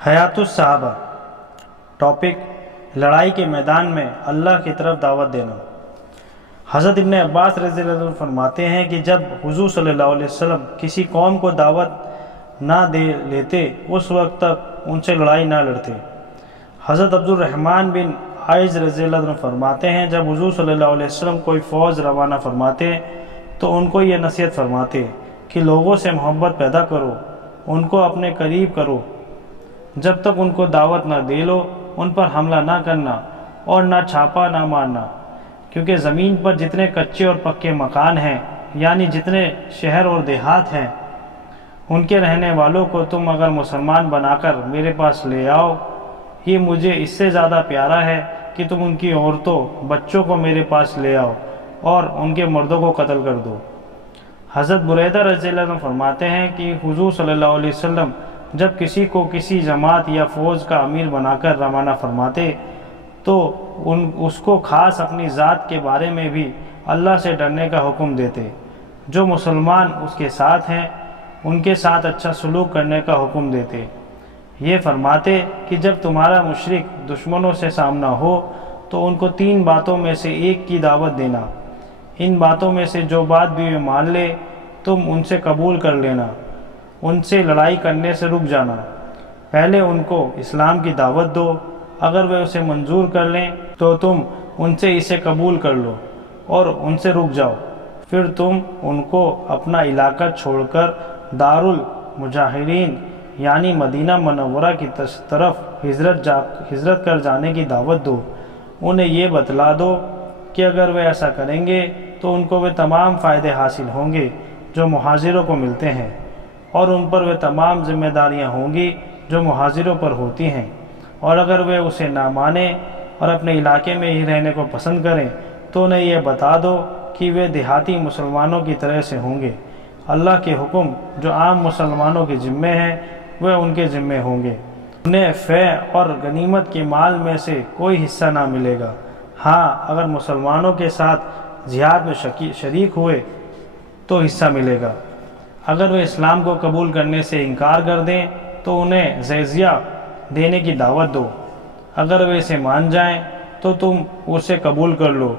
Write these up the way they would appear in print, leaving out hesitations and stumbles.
حیات الصحابہ۔ ٹاپک: لڑائی کے میدان میں اللہ کی طرف دعوت دینا۔ حضرت ابن عباس رضی اللہ عنہ فرماتے ہیں کہ جب حضور صلی اللہ علیہ وسلم کسی قوم کو دعوت نہ دے لیتے اس وقت تک ان سے لڑائی نہ لڑتے۔ حضرت عبد الرحمن بن عائض رضی اللہ عنہ فرماتے ہیں جب حضور صلی اللہ علیہ وسلم کوئی فوج روانہ فرماتے تو ان کو یہ نصیحت فرماتے کہ لوگوں سے محبت پیدا کرو، ان کو اپنے قریب کرو، جب تک ان کو دعوت نہ دے لو ان پر حملہ نہ کرنا اور نہ چھاپا نہ مارنا، کیونکہ زمین پر جتنے کچے اور پکے مکان ہیں یعنی جتنے شہر اور دیہات ہیں ان کے رہنے والوں کو تم اگر مسلمان بنا کر میرے پاس لے آؤ، یہ مجھے اس سے زیادہ پیارا ہے کہ تم ان کی عورتوں بچوں کو میرے پاس لے آؤ اور ان کے مردوں کو قتل کر دو۔ حضرت بریدہ رضی اللہ عنہ فرماتے ہیں کہ حضور صلی اللہ علیہ وسلم جب کسی کو کسی جماعت یا فوج کا امیر بنا کر روانہ فرماتے تو اس کو خاص اپنی ذات کے بارے میں بھی اللہ سے ڈرنے کا حکم دیتے۔ جو مسلمان اس کے ساتھ ہیں ان کے ساتھ اچھا سلوک کرنے کا حکم دیتے۔ یہ فرماتے کہ جب تمہارا مشرک دشمنوں سے سامنا ہو تو ان کو 3 باتوں میں سے ایک کی دعوت دینا۔ ان باتوں میں سے جو بات بھی وہ مان لے تم ان سے قبول کر لینا، ان سے لڑائی کرنے سے رک جانا۔ پہلے ان کو اسلام کی دعوت دو، اگر وہ اسے منظور کر لیں تو تم ان سے اسے قبول کر لو اور ان سے رک جاؤ، پھر تم ان کو اپنا علاقہ چھوڑ کر دارالمجاہرین یعنی مدینہ منورہ کی طرف ہجرت کر جانے کی دعوت دو۔ انہیں یہ بتلا دو کہ اگر وہ ایسا کریں گے تو ان کو وہ تمام فائدے حاصل ہوں گے جو مہاجروں کو ملتے ہیں، اور ان پر وہ تمام ذمہ داریاں ہوں گی جو مہاجروں پر ہوتی ہیں، اور اگر وہ اسے نہ مانیں اور اپنے علاقے میں ہی رہنے کو پسند کریں تو انہیں یہ بتا دو کہ وہ دیہاتی مسلمانوں کی طرح سے ہوں گے۔ اللہ کے حکم جو عام مسلمانوں کے ذمہ ہیں وہ ان کے ذمہ ہوں گے۔ انہیں فے اور غنیمت کے مال میں سے کوئی حصہ نہ ملے گا۔ ہاں اگر مسلمانوں کے ساتھ جہاد میں شریک ہوئے تو حصہ ملے گا۔ اگر وہ اسلام کو قبول کرنے سے انکار کر دیں تو انہیں جزیہ دینے کی دعوت دو۔ اگر وہ اسے مان جائیں تو تم اسے قبول کر لو،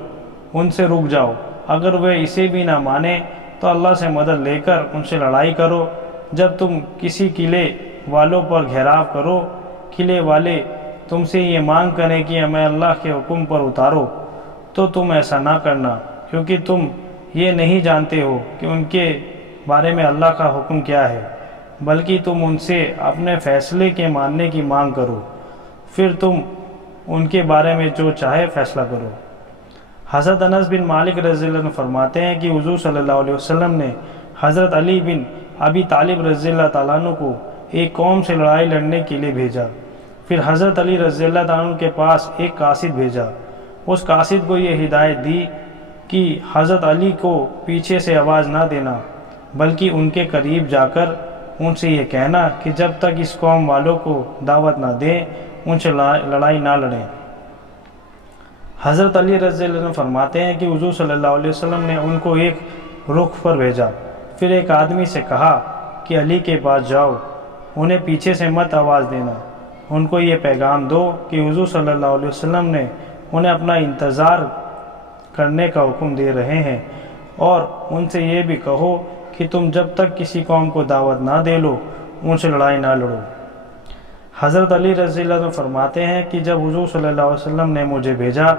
ان سے رک جاؤ۔ اگر وہ اسے بھی نہ مانیں تو اللہ سے مدد لے کر ان سے لڑائی کرو۔ جب تم کسی قلعے والوں پر گھیراؤ کرو، قلعے والے تم سے یہ مانگ کریں کہ ہمیں اللہ کے حکم پر اتارو، تو تم ایسا نہ کرنا، کیونکہ تم یہ نہیں جانتے ہو کہ ان کے بارے میں اللہ کا حکم کیا ہے، بلکہ تم ان سے اپنے فیصلے کے ماننے کی مانگ کرو، پھر تم ان کے بارے میں جو چاہے فیصلہ کرو۔ حضرت انس بن مالک رضی اللہ عنہ فرماتے ہیں کہ حضور صلی اللہ علیہ وسلم نے حضرت علی بن ابی طالب رضی اللہ تعالیٰ عنہ کو ایک قوم سے لڑائی لڑنے کے لیے بھیجا۔ پھر حضرت علی رضی اللہ تعالیٰ عنہ کے پاس ایک قاصد بھیجا۔ اس قاصد کو یہ ہدایت دی کہ حضرت علی کو پیچھے سے آواز نہ دینا، بلکہ ان کے قریب جا کر ان سے یہ کہنا کہ جب تک اس قوم والوں کو دعوت نہ دیں ان سے لڑائی نہ لڑیں۔ حضرت علی رضی اللہ عنہ فرماتے ہیں کہ حضور صلی اللہ علیہ وسلم نے ان کو ایک رخ پر بھیجا، پھر ایک آدمی سے کہا کہ علی کے پاس جاؤ، انہیں پیچھے سے مت آواز دینا، ان کو یہ پیغام دو کہ حضور صلی اللہ علیہ وسلم نے انہیں اپنا انتظار کرنے کا حکم دے رہے ہیں، اور ان سے یہ بھی کہو کہ تم جب تک کسی قوم کو دعوت نہ دے لو ان سے لڑائی نہ لڑو۔ حضرت علی رضی اللہ عنہ فرماتے ہیں کہ جب حضور صلی اللہ علیہ وسلم نے مجھے بھیجا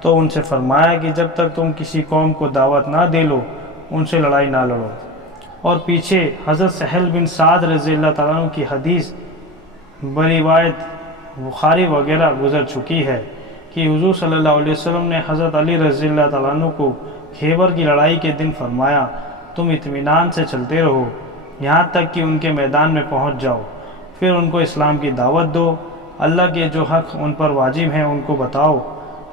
تو ان سے فرمایا کہ جب تک تم کسی قوم کو دعوت نہ دے لو ان سے لڑائی نہ لڑو۔ اور پیچھے حضرت سہل بن سعد رضی اللہ تعالیٰ عنہ کی حدیث بروایت بخاری وغیرہ گزر چکی ہے کہ حضور صلی اللہ علیہ وسلم نے حضرت علی رضی اللہ تعالیٰ عنہ کو خیبر کی لڑائی کے دن فرمایا تم اطمینان سے چلتے رہو یہاں تک کہ ان کے میدان میں پہنچ جاؤ، پھر ان کو اسلام کی دعوت دو، اللہ کے جو حق ان پر واجب ہیں ان کو بتاؤ۔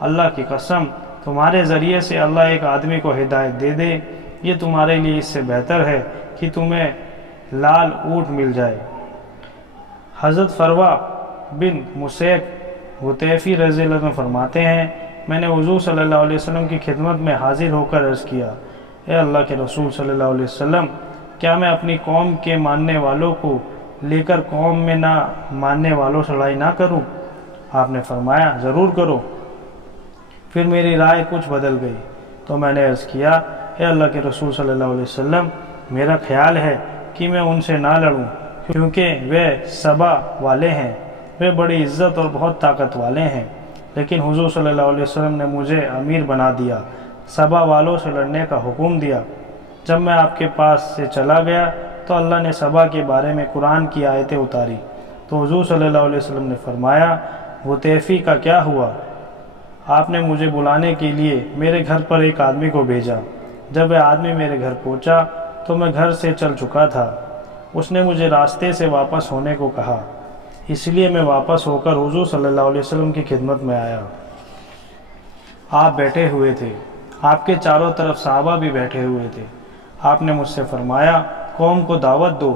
اللہ کی قسم تمہارے ذریعے سے اللہ ایک آدمی کو ہدایت دے دے، یہ تمہارے لیے اس سے بہتر ہے کہ تمہیں لال اونٹ مل جائے۔ حضرت فروہ بن مسیک غطیفی رضی اللہ عنہ فرماتے ہیں میں نے حضور صلی اللہ علیہ وسلم کی خدمت میں حاضر ہو کر عرض کیا، اے اللہ کے رسول صلی اللہ علیہ وسلم، کیا میں اپنی قوم کے ماننے والوں کو لے کر قوم میں نہ ماننے والوں سے لڑائی نہ کروں؟ آپ نے فرمایا ضرور کرو۔ پھر میری رائے کچھ بدل گئی تو میں نے عرض کیا اے اللہ کے رسول صلی اللہ علیہ وسلم، میرا خیال ہے کہ میں ان سے نہ لڑوں، کیونکہ وہ سبا والے ہیں، وہ بڑی عزت اور بہت طاقت والے ہیں، لیکن حضور صلی اللہ علیہ وسلم نے مجھے امیر بنا دیا، سبا والوں سے لڑنے کا حکم دیا۔ جب میں آپ کے پاس سے چلا گیا تو اللہ نے سبا کے بارے میں قرآن کی آیتیں اتاری، تو حضور صلی اللہ علیہ وسلم نے فرمایا وہ طیفی کا کیا ہوا؟ آپ نے مجھے بلانے کے لیے میرے گھر پر ایک آدمی کو بھیجا۔ جب وہ آدمی میرے گھر پہنچا تو میں گھر سے چل چکا تھا۔ اس نے مجھے راستے سے واپس ہونے کو کہا، اس لیے میں واپس ہو کر حضور صلی اللہ علیہ وسلم کی خدمت میں آیا۔ آپ بیٹھے ہوئے تھے، آپ کے چاروں طرف صحابہ بھی بیٹھے ہوئے تھے۔ آپ نے مجھ سے فرمایا قوم کو دعوت دو،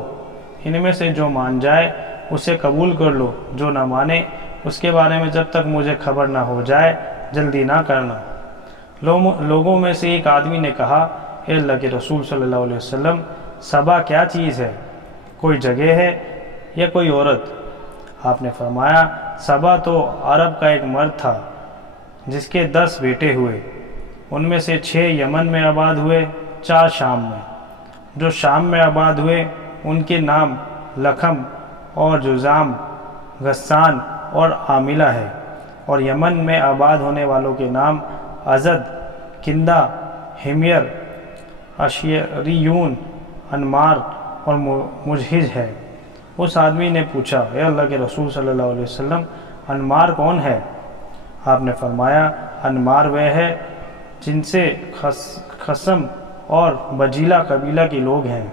ان میں سے جو مان جائے اسے قبول کر لو، جو نہ مانے اس کے بارے میں جب تک مجھے خبر نہ ہو جائے جلدی نہ کرنا۔ لوگوں میں سے ایک آدمی نے کہا اے اللہ کے رسول صلی اللہ علیہ وسلم، سبا کیا چیز ہے؟ کوئی جگہ ہے یا کوئی عورت؟ آپ نے فرمایا سبا تو عرب کا ایک مرد تھا جس کے 10 بیٹے ہوئے، ان میں سے 6 یمن میں آباد ہوئے، 4 شام میں۔ جو شام میں آباد ہوئے ان کے نام لکھم اور جزام، غسان اور عاملہ ہے، اور یمن میں آباد ہونے والوں کے نام ازد، کندہ، حمیر، اشیریون، انمار اور مجہز ہے۔ اس آدمی نے پوچھا اے اللہ کے رسول صلی اللہ علیہ وسلم، انمار کون ہے؟ آپ نے فرمایا انمار وہ ہے جن سے خصم اور بجیلہ قبیلہ کے لوگ ہیں۔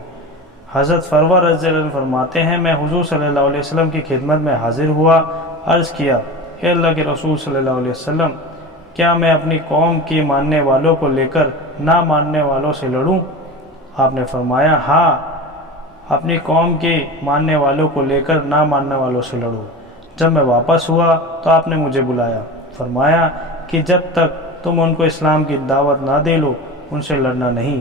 حضرت فروہ رضی اللہ عنہ فرماتے ہیں میں حضور صلی اللہ علیہ وسلم کی خدمت میں حاضر ہوا، عرض کیا اے اللہ کے رسول صلی اللہ علیہ وسلم، کیا میں اپنی قوم کے ماننے والوں کو لے کر نہ ماننے والوں سے لڑوں؟ آپ نے فرمایا ہاں، اپنی قوم کے ماننے والوں کو لے کر نہ ماننے والوں سے لڑو۔ جب میں واپس ہوا تو آپ نے مجھے بلایا، فرمایا کہ جب تک تم ان کو اسلام کی دعوت نہ دے لو ان سے لڑنا نہیں۔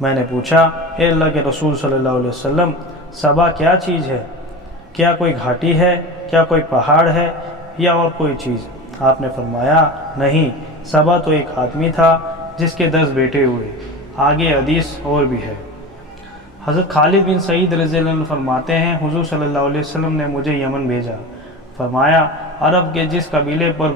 میں نے پوچھا اے اللہ کے رسول صلی اللہ علیہ وسلم، سبا کیا چیز ہے؟ کیا کوئی گھاٹی ہے، کیا کوئی پہاڑ ہے یا اور کوئی چیز؟ آپ نے فرمایا نہیں، سبا تو ایک آدمی تھا جس کے 10 بیٹے ہوئے۔ آگے حدیث اور بھی ہے۔ حضرت خالد بن سعید رضی اللہ عنہ فرماتے ہیں حضور صلی اللہ علیہ وسلم نے مجھے یمن بھیجا، فرمایا عرب کے جس قبیلے پر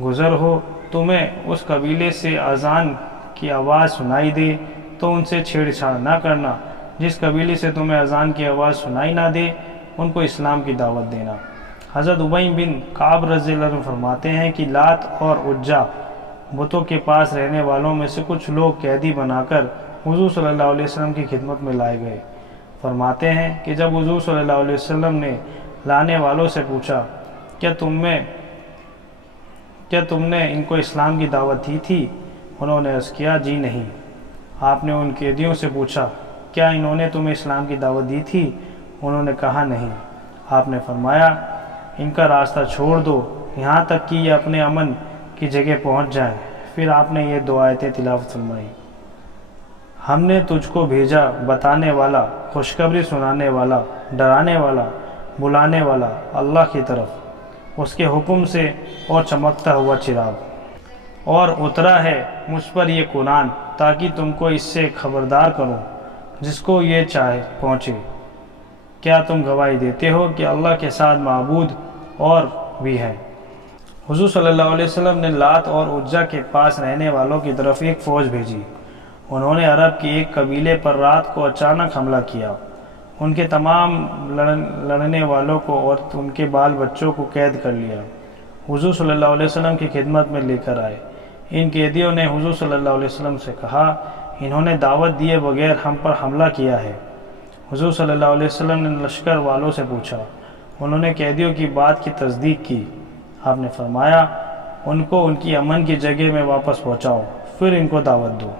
گزر ہو تمہیں اس قبیلے سے اذان کی آواز سنائی دے تو ان سے چھیڑ چھاڑ نہ کرنا، جس قبیلے سے تمہیں اذان کی آواز سنائی نہ دے ان کو اسلام کی دعوت دینا۔ حضرت ابی بن کعب رضی اللہ عنہ فرماتے ہیں کہ لات اور عزا بتوں کے پاس رہنے والوں میں سے کچھ لوگ قیدی بنا کر حضور صلی اللہ علیہ وسلم کی خدمت میں لائے گئے۔ فرماتے ہیں کہ جب حضور صلی اللہ علیہ وسلم نے لانے والوں سے پوچھا کیا تم نے ان کو اسلام کی دعوت دی تھی؟ انہوں نے عرض کیا جی نہیں۔ آپ نے ان قیدیوں سے پوچھا کیا انہوں نے تمہیں اسلام کی دعوت دی تھی؟ انہوں نے کہا نہیں۔ آپ نے فرمایا ان کا راستہ چھوڑ دو یہاں تک کہ یہ اپنے امن کی جگہ پہنچ جائیں۔ پھر آپ نے یہ 2 آیتیں تلاوت فرمائی، ہم نے تجھ کو بھیجا بتانے والا، خوشخبری سنانے والا، ڈرانے والا، بلانے والا اللہ کی طرف اس کے حکم سے اور چمکتا ہوا چراغ، اور اترا ہے مجھ پر یہ قرآن تاکہ تم کو اس سے خبردار کروں جس کو یہ چاہے پہنچے۔ کیا تم گواہی دیتے ہو کہ اللہ کے ساتھ معبود اور بھی ہے؟ حضور صلی اللہ علیہ وسلم نے لات اور عزا کے پاس رہنے والوں کی طرف ایک فوج بھیجی۔ انہوں نے عرب کے ایک قبیلے پر رات کو اچانک حملہ کیا، ان کے تمام لڑنے والوں کو اور ان کے بال بچوں کو قید کر لیا، حضور صلی اللہ علیہ وسلم کی خدمت میں لے کر آئے۔ ان قیدیوں نے حضور صلی اللہ علیہ وسلم سے کہا انہوں نے دعوت دیے بغیر ہم پر حملہ کیا ہے۔ حضور صلی اللہ علیہ وسلم نے لشکر والوں سے پوچھا، انہوں نے قیدیوں کی بات کی تصدیق کی۔ آپ نے فرمایا ان کو ان کی امن کی جگہ میں واپس پہنچاؤ، پھر ان کو دعوت دو۔